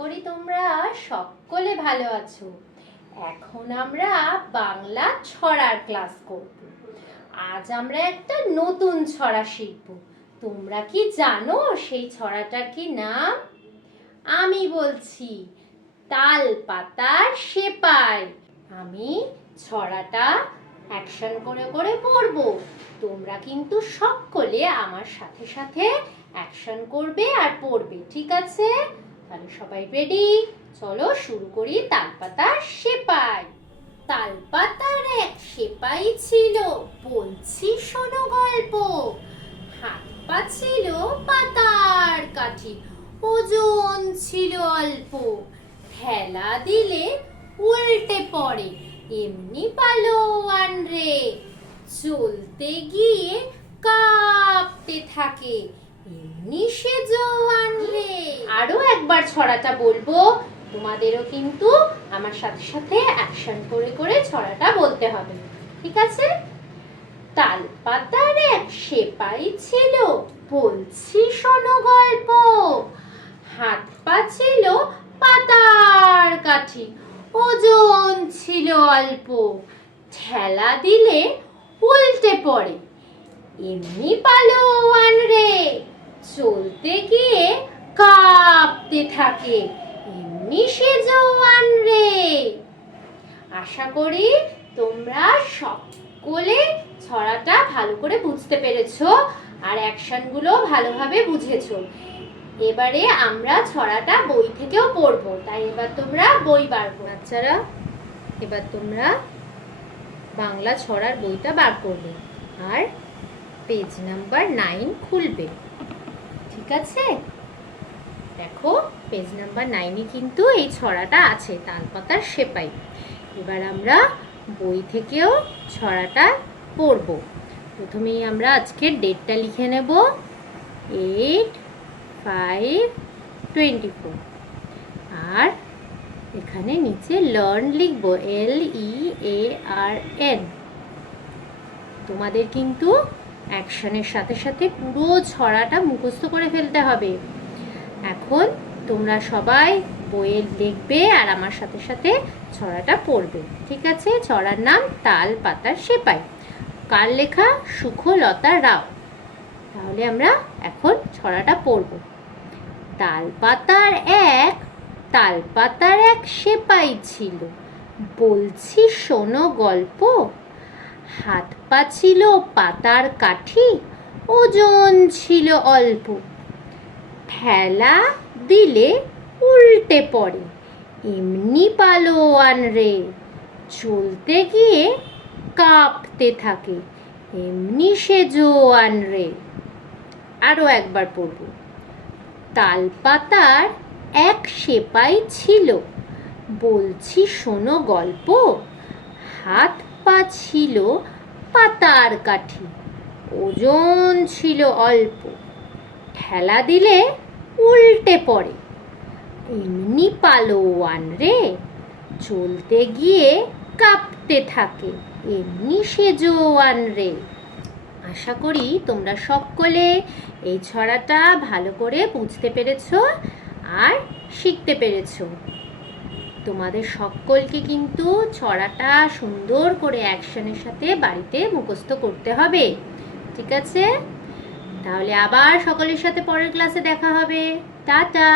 করি তোমরা সকলে ভালো আছো। এখন আমরা বাংলা ছড়ার ক্লাস করব। আজ আমরা একটা নতুন ছড়া শিখব। তোমরা কি জানো সেই ছড়াটার কি নাম? আমি বলছি, তাল পাতার সেপাই। আমি ছড়াটা অ্যাকশন করে করে পড়ব। তোমরা কিন্তু সকলে আমার সাথে সাথে অ্যাকশন করবে আর পড়বে, ঠিক আছে? তাহলে সবাই রেডি? চলো শুরু করি। তালপাতার সেপাই। তালপাতার এক সেপাই ছিল, বলছি শোনো গল্প। হাত পা ছিল পাতার কাঠি, ওজন ছিল অল্প। ঠেলা দিলে উল্টে পড়ে, এমনি পালোয়ান রে। চলতে গিয়ে কাঁপতে থাকে, এমনি সে জওয়ান রে। আরো একবার ছড়াটা বলবো, তোমাদেরও কিন্তু আমার সাথে সাথে অ্যাকশন করে করে ছড়াটা বলতে হবে, ঠিক আছে? তালপাতার এক সেপাই ছিল, বলছি শোনো গল্প। হাত পা ছিল পাতার কাঠি, ওজন ছিল অল্প। ঠেলা দিলে উল্টে পড়ে, এমনি পালোয়ান রে। চলতে গিয়ে কাঁপতে থাকে, এমনি সে জওয়ান রে। আশা করি তোমরা সকলে ছড়াটা ভালো করে বুঝতে পেরেছো আর অ্যাকশনগুলো ভালোভাবে বুঝেছো। এবারে আমরা ছড়াটা বই থেকেও পড়বো, তাই এবার তোমরা বই বার করো। বাচ্চারা, এবার তোমরা বাংলা ছড়ার বইটা বার করবে আর পেজ নাম্বার 9 খুলবে, ঠিক আছে? দেখো পেজ নাম্বার 9-এ কিন্তু এই ছড়াটা আছে, তালপাতার সেপাই। এবার আমরা বই থেকেও ছড়াটা পড়ব। প্রথমেই আমরা আজকের ডেটটা লিখে নেব, 8/5/24। আর এখানে নিচে লার্ন লিখবো, LEARN। তোমাদের কিন্তু অ্যাকশনের সাথে সাথে পুরো ছড়াটা মুখস্থ করে ফেলতে হবে। এখন তোমরা সবাই বইয়ে লিখবে আর আমার সাথে সাথে ছড়াটা পড়বে, ঠিক আছে? ছড়ার নাম তাল পাতার সেপাই। কার লেখা? সুখলতা রাও। তাহলে আমরা এখন ছড়াটা পড়ব। তালপাতার এক সেপাই ছিল, বলছি শোনো গল্প। হাত পা ছিল পাতার কাঠি, ওজন ছিল অল্প। ঠেলা দিলে উল্টে পড়ে, এমনি পালোয়ান রে। চলতে গিয়ে কাঁপতে থাকে, এমনি সে জওয়ান রে। আরো একবার পড়ব। তালপাতার এক সেপাই ছিল, বলছি শোনো গল্প। হাত পা ছিল পাতার কাঠি, ওজন ছিল অল্প। ঠেলা দিলে উল্টে পড়ে, এমনি পালোয়ান রে। চলতে গিয়ে কাঁপতে থাকে, এমনি সে জওয়ান রে। আশা করি তোমরা সকলে এই ছড়াটা ভালো করে বুঝতে পেরেছো আর শিখতে পেরেছো। তোমাদের সকলকে কিন্তু ছড়াটা সুন্দর করে অ্যাকশনের সাথে বাড়িতে মুখস্থ করতে হবে, ঠিক আছে? তাহলে আবার সকলের সাথে পরের ক্লাসে দেখা হবে। টাটা।